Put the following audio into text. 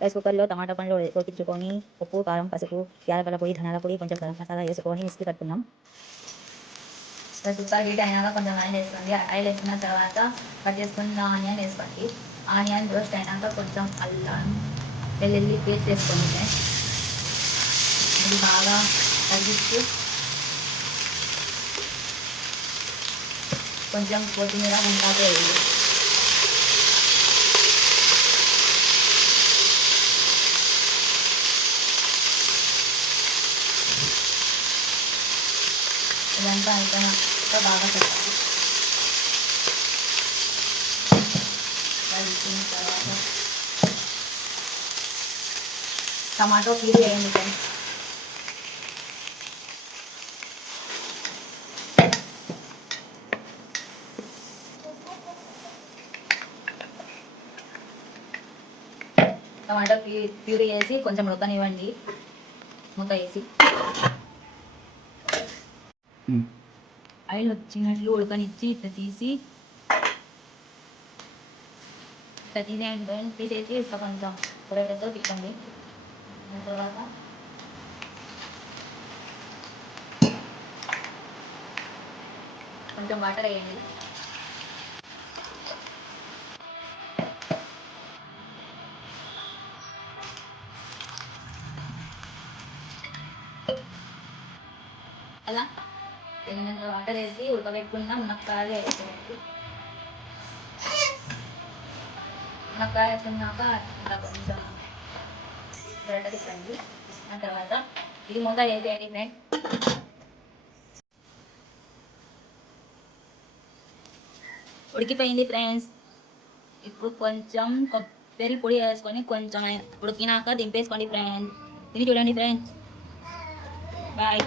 Rice కుక్కర్లో టమాటా పండ్లు ఉడికించుకొని ఉప్పు, కారం, పసుపు, యాలకుల పొడి, ధనియాల పొడి, కొంచెం గరం మసాలా వేసుకొని మిక్సీ కట్టుకున్నాం. రైస్ కుక్కర్ హీట్ అయినాక కొంచెం ఆయిల్ వేసుకోండి. ఆయిల్ వేసుకున్న తర్వాత కట్ చేసుకున్న ఆనియన్ వేసుకోండి. ఆనియన్ రోస్ట్ అయినాక కొంచెం అల్లం వెల్లుల్లి పేస్ట్ వేసుకోండి ఫ్రెండ్స్. ఇది బాగా తగ్గించి కొంచెం కొత్తిమీర ఉంటాకు వేయండి. ఇదంతా అయిపోయినాక బాగా పెట్టాలి. కలిపిన తర్వాత టమాటో ప్యూరీ వేయండి ఫ్రెండ్స్. టమాటో ప్యూరీ వేసి కొంచెం ఉడకనివ్వండి. మూత వేసి ఆయిల్ వచ్చినట్లు ఉడకనిచ్చి ఇట్లా తీసేసి ఇట్లా కొంచెం పొడవులతో తిప్పండి. తర్వాత కొంచెం వాటర్ వేయండి. అలా తగినంత వాటర్ వేసి ఉడకబెట్టుకున్న మునక్కాయలు వేసుకోండి. మునక్కాయ వేసుకున్నాక ఇట్లా కొంచెం గరిట తిప్పండి. ఆ తర్వాత ఇది మూత వేసేయండి ఫ్రెండ్స్. ఉడికిపోయింది ఫ్రెండ్స్. ఇప్పుడు కొంచెం కొబ్బరి పొడి వేసుకొని కొంచెం ఉడికినాక దింపేసుకోండి ఫ్రెండ్స్. తిని చూడండి ఫ్రెండ్స్. బాయ్.